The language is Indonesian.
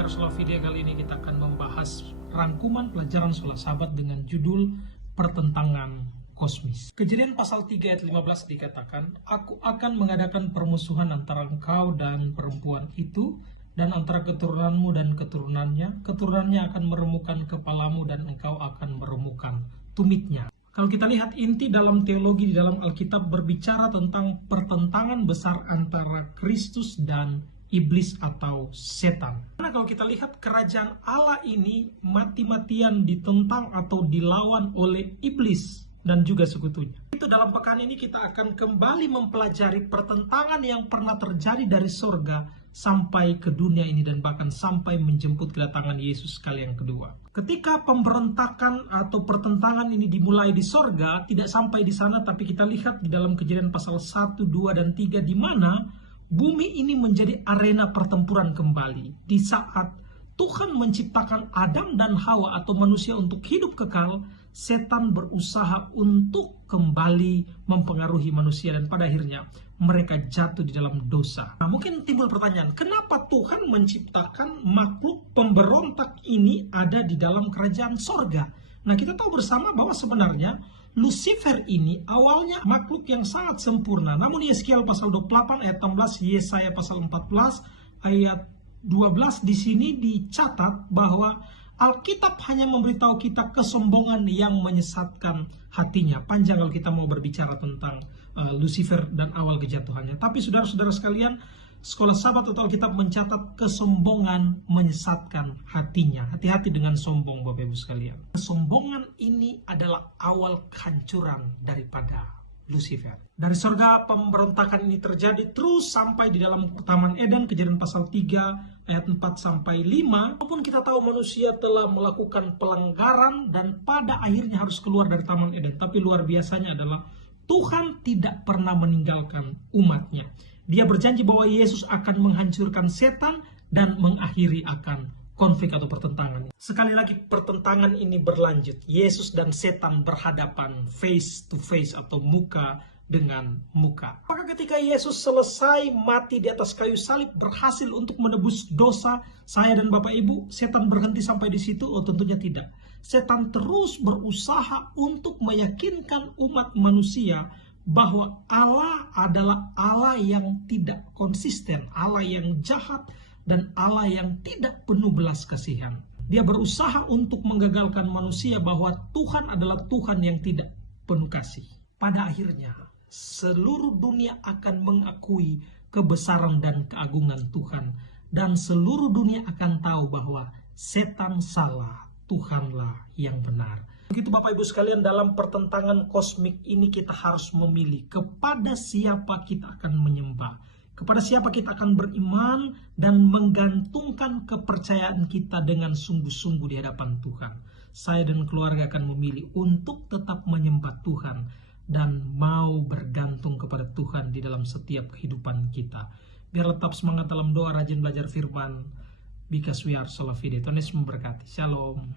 We Are Sola Fide. Kali ini kita akan membahas rangkuman pelajaran Sola Sabat dengan judul Pertentangan Kosmis. Kejadian pasal 3 ayat 15 dikatakan, "Aku akan mengadakan permusuhan antara engkau dan perempuan itu, dan antara keturunanmu dan keturunannya. Keturunannya akan meremukkan kepalamu dan engkau akan meremukkan tumitnya." Kalau kita lihat inti dalam teologi di dalam Alkitab berbicara tentang pertentangan besar antara Kristus dan iblis atau setan. Karena kalau kita lihat kerajaan Allah ini mati-matian ditentang atau dilawan oleh iblis dan juga sekutunya. Itu dalam pekan ini kita akan kembali mempelajari pertentangan yang pernah terjadi dari sorga sampai ke dunia ini dan bahkan sampai menjemput kedatangan Yesus kali yang kedua. Ketika pemberontakan atau pertentangan ini dimulai di sorga, tidak sampai di sana, tapi kita lihat di dalam Kejadian pasal 1, 2, dan 3 di mana bumi ini menjadi arena pertempuran kembali. Di saat Tuhan menciptakan Adam dan Hawa atau manusia untuk hidup kekal, setan berusaha untuk kembali mempengaruhi manusia dan pada akhirnya mereka jatuh di dalam dosa. Nah, mungkin timbul pertanyaan, kenapa Tuhan menciptakan makhluk pemberontak ini ada di dalam kerajaan sorga? Nah, kita tahu bersama bahwa sebenarnya Lucifer ini awalnya makhluk yang sangat sempurna. Namun Yeskiel pasal 28 ayat 16, Yesaya pasal 14 ayat 12 di sini dicatat bahwa Alkitab hanya memberitahu kita kesombongan yang menyesatkan hatinya. Panjang kalau kita mau berbicara tentang Lucifer dan awal kejatuhannya. Tapi saudara-saudara sekalian, Sekolah Sabat atau Alkitab mencatat kesombongan menyesatkan hatinya. Hati-hati dengan sombong, Bapak Ibu sekalian. Kesombongan ini adalah awal kehancuran daripada Lucifer. Dari sorga pemberontakan ini terjadi terus sampai di dalam Taman Eden, Kejadian pasal 3 ayat 4 sampai 5. Walaupun kita tahu manusia telah melakukan pelanggaran dan pada akhirnya harus keluar dari Taman Eden, tapi luar biasanya adalah Tuhan tidak pernah meninggalkan umatnya. Dia berjanji bahwa Yesus akan menghancurkan setan dan mengakhiri akan konflik atau pertentangan. Sekali lagi pertentangan ini berlanjut. Yesus dan setan berhadapan face to face atau muka dengan muka. Maka ketika Yesus selesai mati di atas kayu salib, berhasil untuk menebus dosa saya dan Bapak Ibu, setan berhenti sampai di situ? Oh, tentunya tidak. Setan terus berusaha untuk meyakinkan umat manusia bahwa Allah adalah Allah yang tidak konsisten, Allah yang jahat, dan Allah yang tidak penuh belas kasihan. Dia berusaha untuk menggagalkan manusia bahwa Tuhan adalah Tuhan yang tidak penuh kasih. Pada akhirnya, seluruh dunia akan mengakui kebesaran dan keagungan Tuhan. Dan seluruh dunia akan tahu bahwa setan salah, Tuhanlah yang benar. Begitu Bapak Ibu sekalian, dalam pertentangan kosmik ini kita harus memilih kepada siapa kita akan menyembah, kepada siapa kita akan beriman dan menggantungkan kepercayaan kita dengan sungguh-sungguh di hadapan Tuhan. Saya dan keluarga akan memilih untuk tetap menyembah Tuhan dan mau bergantung kepada Tuhan di dalam setiap kehidupan kita. Biar tetap semangat dalam doa, rajin belajar firman, because we are Sola Fide. Tuhan Yesus memberkati. Shalom.